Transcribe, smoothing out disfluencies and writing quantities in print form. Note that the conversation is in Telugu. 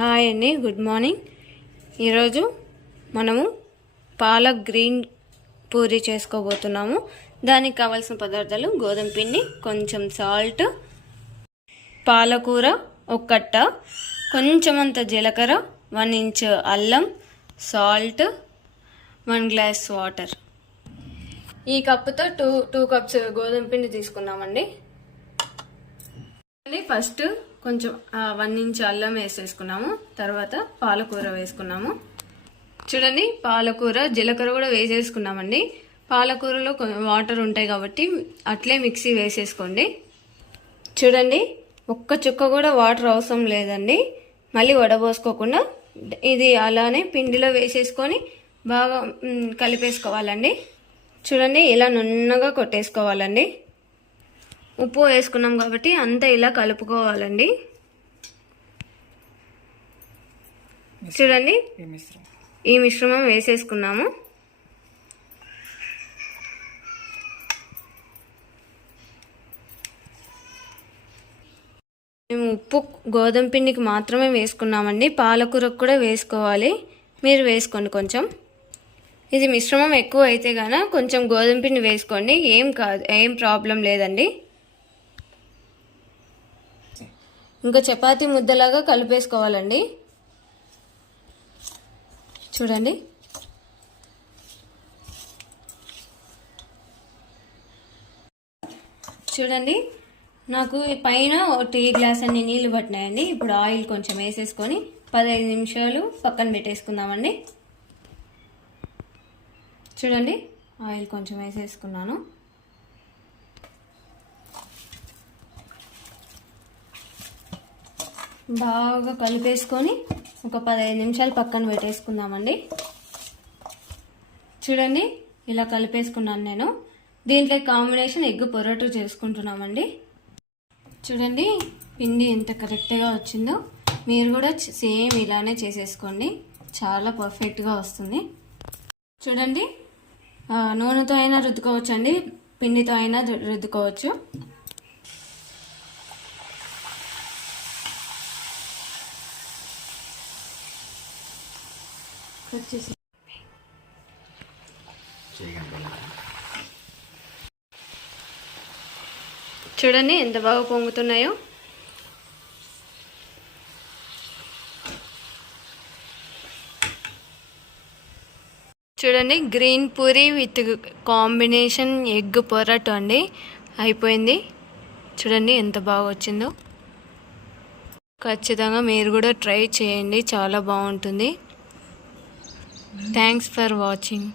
హాయ్ అండి, గుడ్ మార్నింగ్. ఈరోజు మనము పాలక్ గ్రీన్ పూరి చేసుకోబోతున్నాము. దానికి కావాల్సిన పదార్థాలు: గోధుమ పిండి, కొంచెం సాల్ట్, పాలకూర ఒక కట్ట, కొంచెమంత జీలకర్ర, 1 ఇంచ్ అల్లం, సాల్ట్, 1 గ్లాస్ వాటర్. ఈ కప్పుతో టూ కప్స్ గోధుమ పిండి తీసుకున్నామండి. ఫస్ట్ కొంచెం 1 ఇంచ్ అల్లం వేసేసుకున్నాము. తర్వాత పాలకూర వేసుకున్నాము. చూడండి, పాలకూర జీలకర్ర కూడా వేసేసుకున్నామండి. పాలకూరలో వాటర్ ఉంటాయి కాబట్టి అట్లే మిక్సీ వేసేసుకోండి. చూడండి, ఒక్క చుక్క కూడా వాటర్ అవసరం లేదండి. మళ్ళీ వడబోసుకోకుండా ఇది అలానే పిండిలో వేసేసుకొని బాగా కలిపేసుకోవాలండి. చూడండి, ఇలా నున్నగా కొట్టేసుకోవాలండి. ఉప్పు వేసుకున్నాం కాబట్టి అంతా ఇలా కలుపుకోవాలండి. చూడండి, ఈ మిశ్రమం వేసేసుకున్నాము. మేము ఉప్పు గోధుమ పిండికి మాత్రమే వేసుకున్నామండి. పాలకూరకు కూడా వేసుకోవాలి. మీరు వేసుకోండి కొంచెం. ఇది మిశ్రమం ఎక్కువ అయితే గాన కొంచెం గోధుమ పిండి వేసుకోండి, ఏం ప్రాబ్లం లేదండి. ఇంకా చపాతీ ముద్దలాగా కలిపేసుకోవాలండి. చూడండి, చూడండి, నాకు పైన టీ గ్లాస్ అన్ని నీళ్లు పట్టినాయండి. ఇప్పుడు ఆయిల్ కొంచెం వేసేసుకొని 15 నిమిషాలు పక్కన పెట్టేసుకుందామండి. చూడండి, ఆయిల్ కొంచెం వేసేసుకున్నాను. బాగా కలిపేసుకొని ఒక 15 నిమిషాలు పక్కన పెట్టేసుకుందామండి. చూడండి, ఇలా కలిపేసుకున్నాను నేను. దీంట్లో కాంబినేషన్ ఎగ్ పొరాటో చేసుకుంటున్నామండి. చూడండి, పిండి ఎంత కరెక్ట్గా వచ్చిందో. మీరు కూడా సేమ్ ఇలానే చేసేసుకోండి, చాలా పర్ఫెక్ట్గా వస్తుంది. చూడండి, నూనెతో అయినా రుద్దుకోవచ్చు అండి, పిండితో అయినా రుద్దుకోవచ్చు. చూడండి ఎంత బాగా పొంగుతున్నాయో. చూడండి, green puri with combination egg potato అండి, అయిపోయింది. చూడండి ఎంత బాగా వచ్చిందో. ఖచ్చితంగా మీరు కూడా ట్రై చేయండి, చాలా బాగుంటుంది. Thanks for watching.